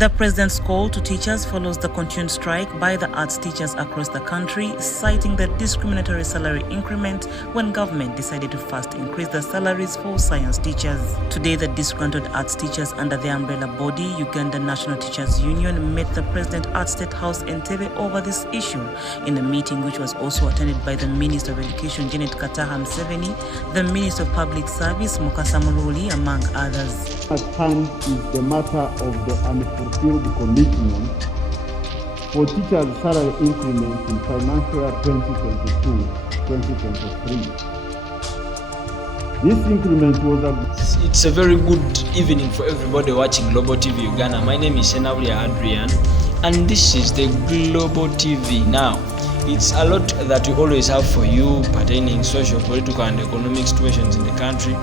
The president's call to teachers follows the continued strike by the arts teachers across the country, citing the discriminatory salary increment when government decided to first increase the salaries for science teachers. Today, the disgruntled arts teachers under the umbrella body, Uganda National Teachers Union, met the president at State House Entebbe over this issue in a meeting which was also attended by the Minister of Education, Janet Museveni, the Minister of Public Service, Mukasa Mululi, among others. At hand is the matter of the unfulfilled commitment for teachers' salary increments in financial year 2022-2023. This increment was It's a very good evening for everybody watching Global TV Uganda. My name is Senabria Adrian, and this is the Global TV. Now, it's a lot that we always have for you pertaining social, political, and economic situations in the country.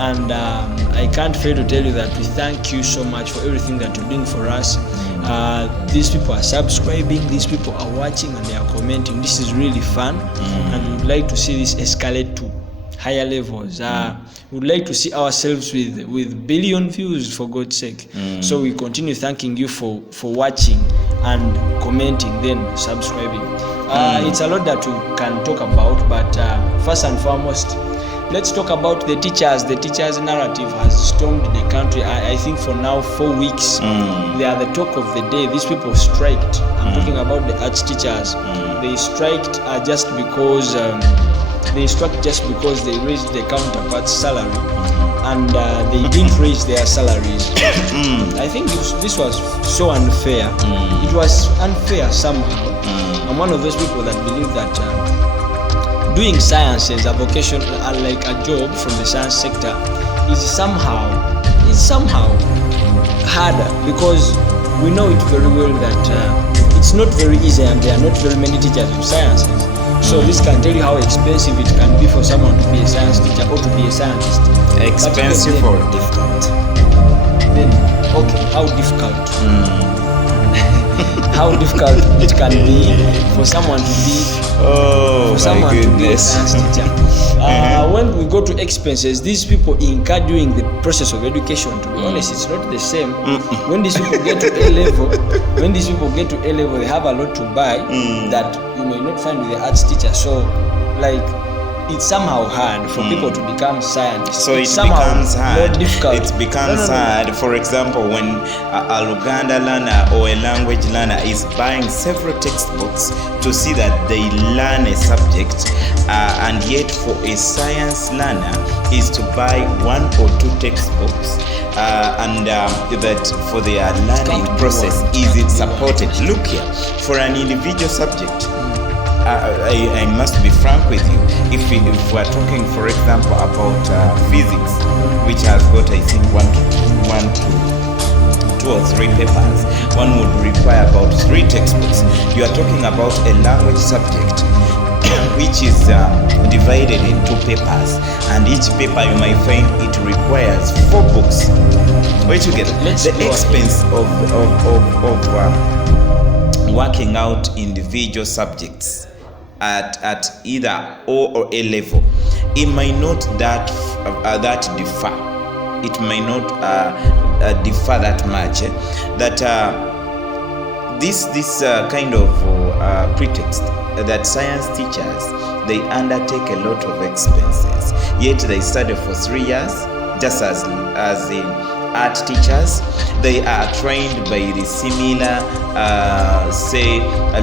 And I can't fail to tell you that we thank you so much for everything that you're doing for us. These people are subscribing, these people are watching, and they are commenting. This is really fun, and we would like to see this escalate to higher levels. We would like to see ourselves with billion views, for God's sake. So we continue thanking you for watching and commenting, then subscribing. It's a lot that we can talk about, but first and foremost, let's talk about the teachers. The teachers' narrative has stormed the country. I think for now 4 weeks. They are the talk of the day. These people striked. I'm talking about the arts teachers. They striked just because they raised the counterparts' salary, and they didn't raise their salaries. I think this was so unfair. It was unfair somehow. I'm one of those people that believe that doing science as a vocation, like a job from the science sector, is somehow harder, because we know it very well that it's not very easy, and there are not very many teachers of sciences. So this can tell you how expensive it can be for someone to be a science teacher or to be a scientist. Expensive or difficult? Then, okay, how difficult? How difficult it can be for someone to be a science teacher. When we go to expenses, these people incur during the process of education. To be honest, it's not the same. When these people get to A level, they have a lot to buy that you may not find with the arts teacher. So, like, it's somehow hard for people to become scientists. So it's it becomes hard. More difficult. It becomes hard. For example, when a Luganda learner or a language learner is buying several textbooks to see that they learn a subject, and yet for a science learner is to buy 1 or 2 textbooks, and that for their learning process, is it supported? Look here, for an individual subject, I must be frank with you. If we're talking, for example, about physics, which has got, I think, 1 to 2 or 3 papers, one would require about 3 textbooks. You are talking about a language subject which is divided in 2 papers, and each paper you might find it requires 4 books. Wait together. The expense of working out individual subjects at either O or A level, it might not that differ. It may not differ that much. This kind of pretext that science teachers, they undertake a lot of expenses, yet they study for 3 years, just as in art teachers. They are trained by the similar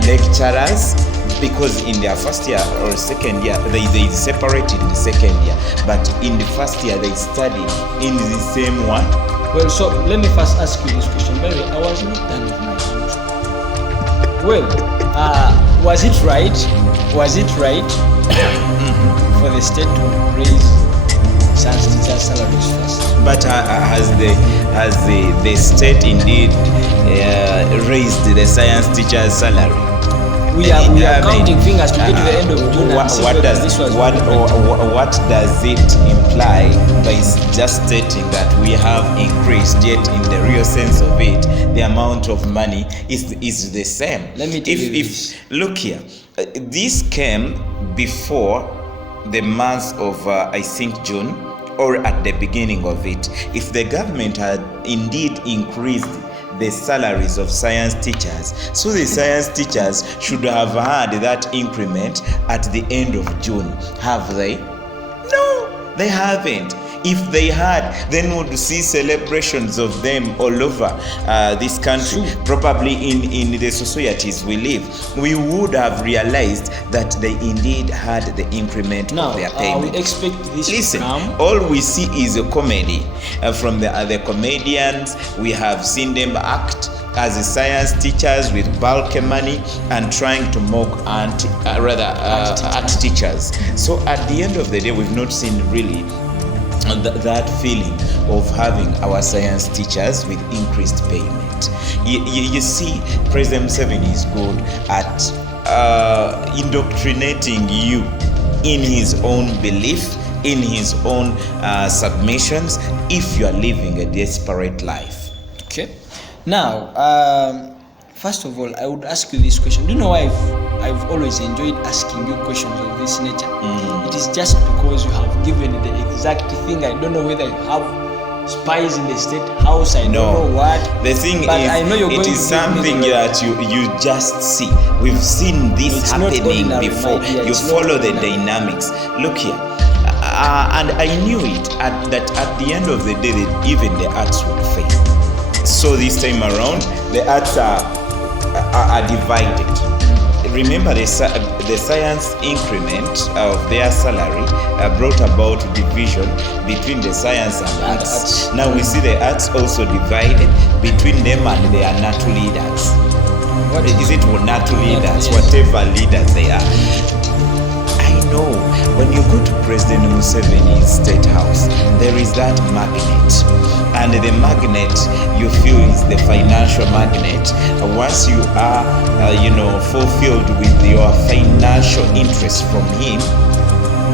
lecturers, because in their first year or second year they separate in the second year, but in the first year they study in the same one. Well, so let me first ask you this question. By the way, I was not done with my intro. Well, was it right for the state to raise science teachers' salaries first? But has the state indeed raised the science teachers' salary? We are counting fingers to get to the end of June. What does it imply by just stating that we have increased, yet in the real sense of it, the amount of money is the same? Let me tell you this. Look here, this came before the month of I think June, or at the beginning of it. If the government had indeed increased the salaries of science teachers. So the science teachers should have had that increment at the end of June. Have they? No, they haven't. If they had, then we would see celebrations of them all over this country. Probably in the societies we live, we would have realized that they indeed had the increment of their payment. We expect this. Listen, all we see is a comedy from the other comedians. We have seen them act as science teachers with bulk money and trying to mock art teachers. So at the end of the day, we've not seen really that feeling of having our science teachers with increased payment. You see, President Museveni is good at indoctrinating you in his own belief, in his own submissions, if you are living a desperate life. Okay. Now, first of all, I would ask you this question. Do you know why I've always enjoyed asking you questions of this nature? It is just because you have given the exact thing. I don't know whether you have spies in the state house. I don't know what. The thing but is, I know you're it going is to something that you just see. We've seen this happening before. You follow the dynamics. Look here. And I knew it that at the end of the day, that even the arts would fail. So this time around, the arts are divided. Remember, the science increment of their salary brought about division between the science and arts. Now we see the arts also divided between them and their NATO leaders. What is it? NATO leaders, whatever leaders they are. I know when you go to President Museveni's state house, there is that magnet. And the magnet you feel is the financial magnet. Once you are, fulfilled with your financial interest from him,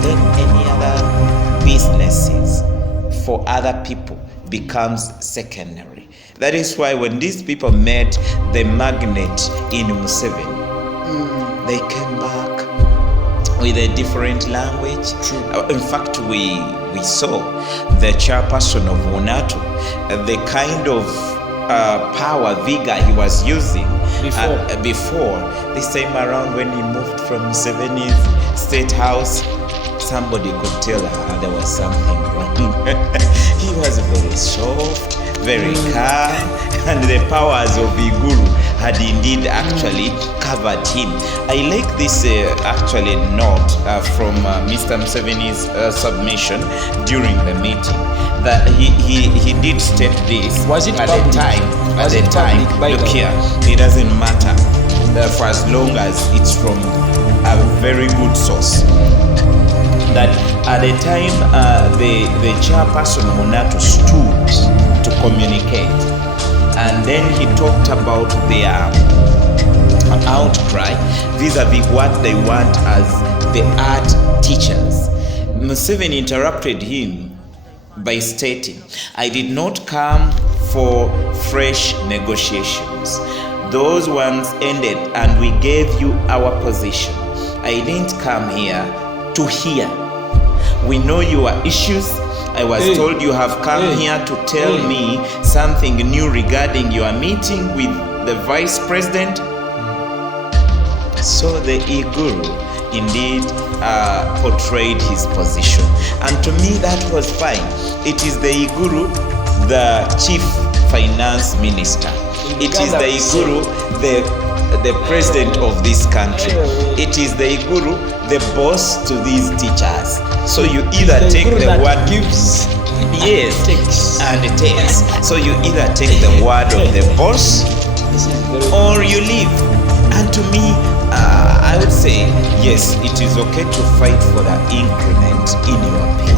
then any other businesses for other people becomes secondary. That is why when these people met the magnet in Museveni, they came back with a different language. In fact, we saw the chairperson of UNATO, the kind of power, vigor he was using before. This time around, when he moved from Museveni's state house, somebody could tell her there was something wrong. He was very soft, very calm, and the powers of Iguru had indeed actually covered him. I like this actually note from Mr. Museveni's submission during the meeting, that he did state this. Was it at public? the time? Was At it the time, public? look here, it doesn't matter for as long as it's from a very good source. That at the time the chairperson Munato stood to communicate, and then he talked about their outcry vis-a-vis what they want as the art teachers. Museveni interrupted him by stating, "I did not come for fresh negotiations. Those ones ended and we gave you our position. I didn't come here to hear. We know your issues. I was told you have come here to tell me something new regarding your meeting with the vice president." So the Iguru indeed portrayed his position, and to me that was fine. It is the Iguru, the chief finance minister. It is the Iguru, the president of this country. It is the Iguru, the boss to these teachers. So you either take the word gives, yes, and it takes. So you either take the word of the boss or you leave. And to me, I would say, yes, it is okay to fight for the increment in your pay.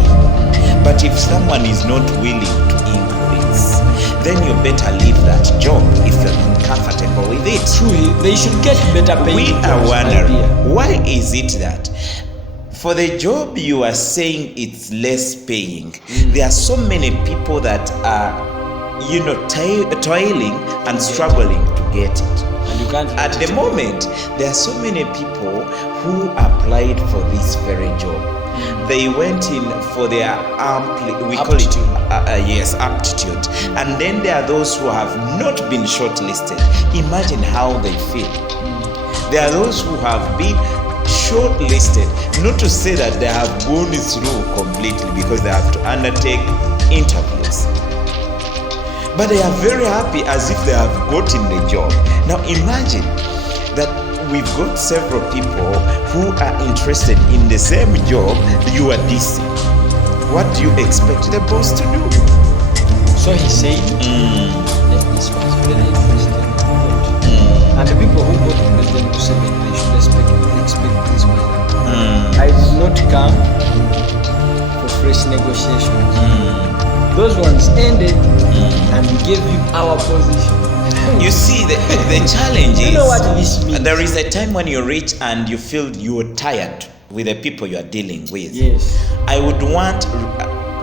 But if someone is not willing to increase, then you better leave that job if you're not comfortable with it. True, they should get better pay. We are wondering, why is it that for the job you are saying it's less paying, there are so many people that are, toiling and struggling to get it. And you can't. At the moment, there are so many people who applied for this very job. They went in for their Aptitude. aptitude. And then there are those who have not been shortlisted. Imagine how they feel. There are those who have been shortlisted, not to say that they have gone through completely because they have to undertake interviews, but they are very happy as if they have gotten the job. Now imagine that we've got several people who are interested in the same job you are dissing. What do you expect the boss to do? So he said that this was very interesting. And the people who go to President Museveni, they should expect this weather. I did not come for fresh negotiations. Those ones ended and we gave you our position. You see, the challenge is, you know what this means? There is a time when you reach and you feel you're tired with the people you are dealing with. Yes. I would want,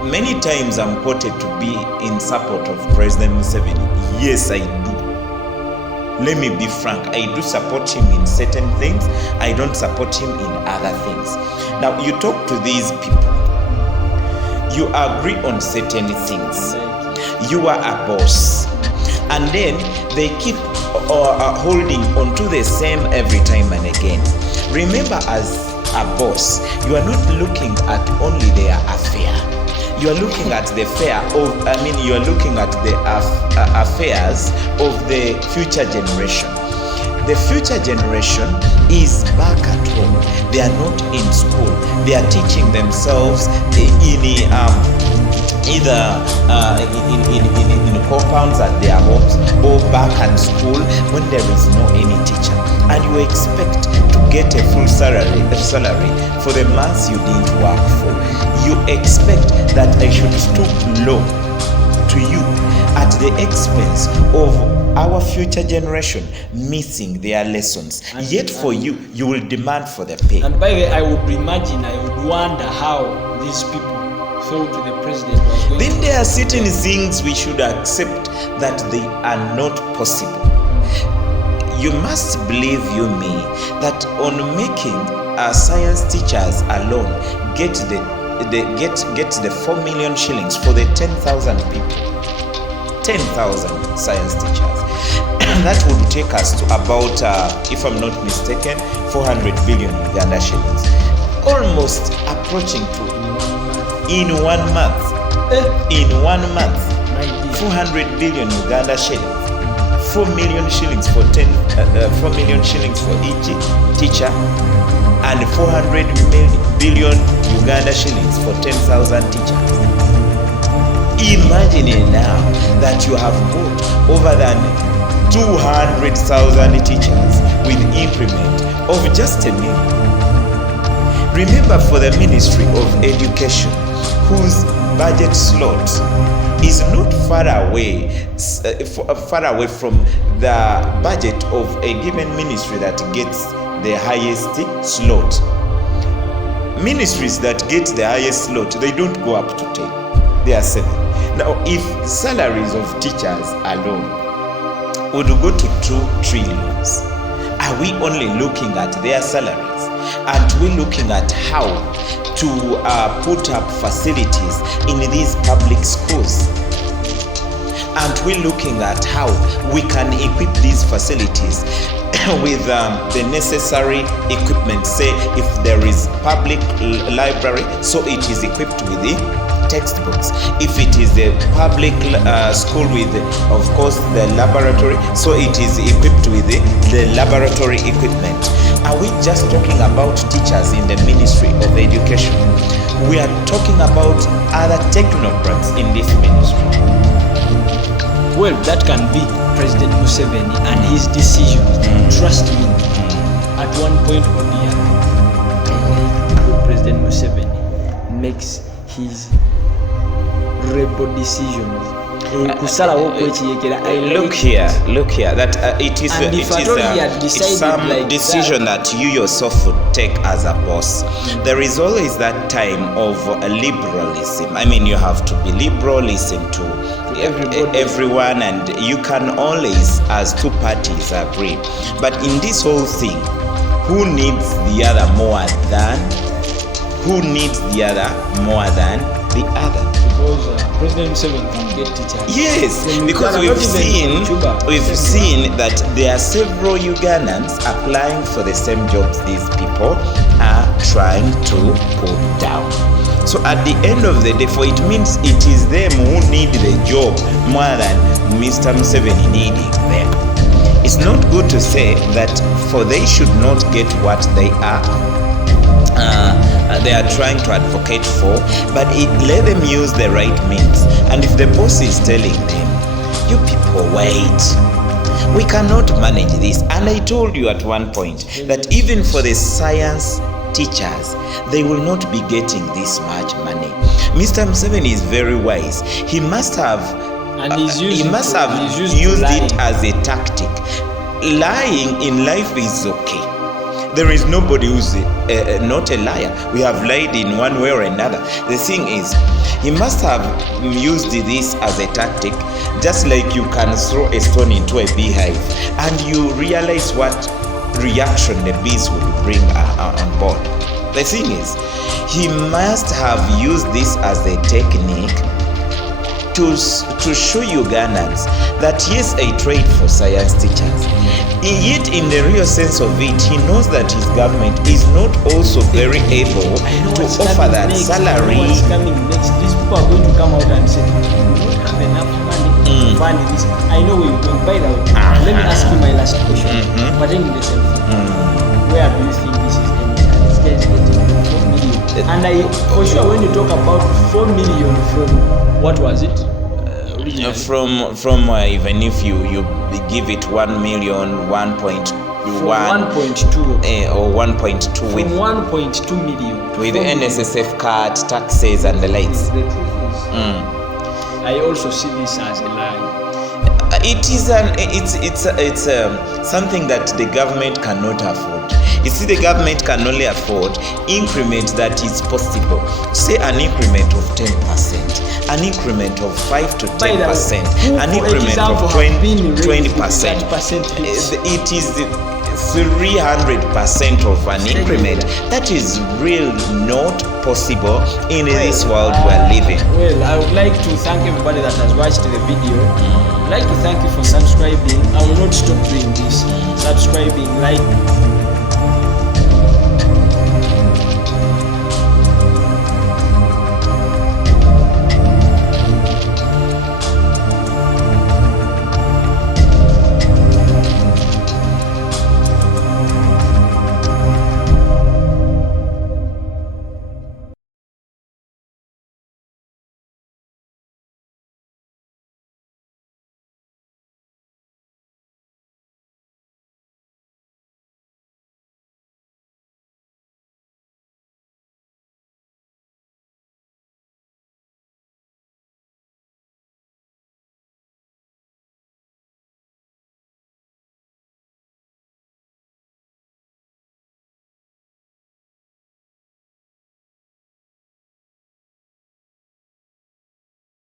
many times I'm quoted to be in support of President Museveni. Yes, I do. Let me be frank, I do support him in certain things. I don't support him in other things. Now, you talk to these people, you agree on certain things. You are a boss. And then they keep holding on to the same every time and again. Remember, as a boss, you are not looking at only their affair. You are looking at the you are looking at the affairs of the future generation. The future generation is back at home. They are not in school. They are teaching themselves in either in compounds at their homes or back at school when there is no any teacher. And you expect to get a full salary for the months you didn't work for. You expect that I should stoop low to you at the expense of our future generation missing their lessons. Yet for you will demand for the pay. And by the way, I would wonder how these people thought the president was going Then there are certain things we should accept that they are not possible. You must believe me that on making our science teachers alone get the 4 million shillings for the 10,000 people, 10,000 science teachers, that would take us to about, if I'm not mistaken, 400 billion Uganda shillings, almost approaching to in 1 month. In 1 month, 400 billion Uganda shillings. 4 million shillings for 4 million shillings for each teacher, and 400 billion Uganda shillings for 10,000 teachers. Imagine now that you have got over than 200,000 teachers with increment of just $1 million. Remember, for the Ministry of Education, whose budget slot is not far away from the budget of a given ministry that gets the highest slot. Ministries that get the highest slot, they don't go up to 10, they are 7. Now, if salaries of teachers alone would go to 2 trillions, are we only looking at their salaries? Aren't we looking at how to put up facilities in these public schools? Aren't we looking at how we can equip these facilities with the necessary equipment? Say, if there is public library, so it is equipped with the textbooks. If it is a public school with, of course, the laboratory, so it is equipped with the laboratory equipment. Are we just talking about teachers in the Ministry of Education? We are talking about other technocrats in this ministry. Well, that can be President Museveni and his decisions. Trust me, at one point or the other, President Museveni makes his rebel decisions. Look here, that it is some decision that you yourself would take as a boss. There is always that time of liberalism. I mean, you have to be liberal, listen to everyone, and you can always, as 2 parties, agree. But in this whole thing, who needs the other more than who needs the other more than the other. Because President Museveni can get teachers. Yes, Then because Uganda, we've seen that there are several Ugandans applying for the same jobs these people are trying to pull down. So at the end of the day, for it means it is them who need the job more than Mr. Museveni needing them. It's not good to say that for they should not get what they are trying to advocate for, but let them use the right means. And if the boss is telling them, you people wait, we cannot manage this. And I told you at one point that even for the science teachers, they will not be getting this much money. Mr. Museveni is very wise. He must have used it as a tactic. Lying in life is okay. There is nobody who's not a liar. We have lied in one way or another. The thing is, he must have used this as a tactic, just like you can throw a stone into a beehive and you realize what reaction the bees will bring on board. The thing is, he must have used this as a technique to show Ugandans that yes, I trade for science teachers. Yet in the real sense of it, he knows that his government is not also very able to offer that salary. What's coming next? These people are going to come out and say, we don't have enough money to fund this. I know we will. By the way, let me ask you my last question. But then in the same thing, where do you think this is ending? This guy is getting 4 million. And for sure, when you talk about 4 million from, what was it? From even if you give it 1 million, 1.1 1.2 or 1.2 with 1.2 million with the NSSF cut, taxes and the likes. The truth is, I also see this as a lie. It is something that the government cannot afford. You see, the government can only afford increment that is possible. Say an increment of 10%, an increment of 5 to 10%, an increment of 20%. It is 300% of an increment. That is really not possible in this world we are living. Well, I would like to thank everybody that has watched the video. I'd like to thank you for subscribing. I will not stop doing this. Subscribing, like.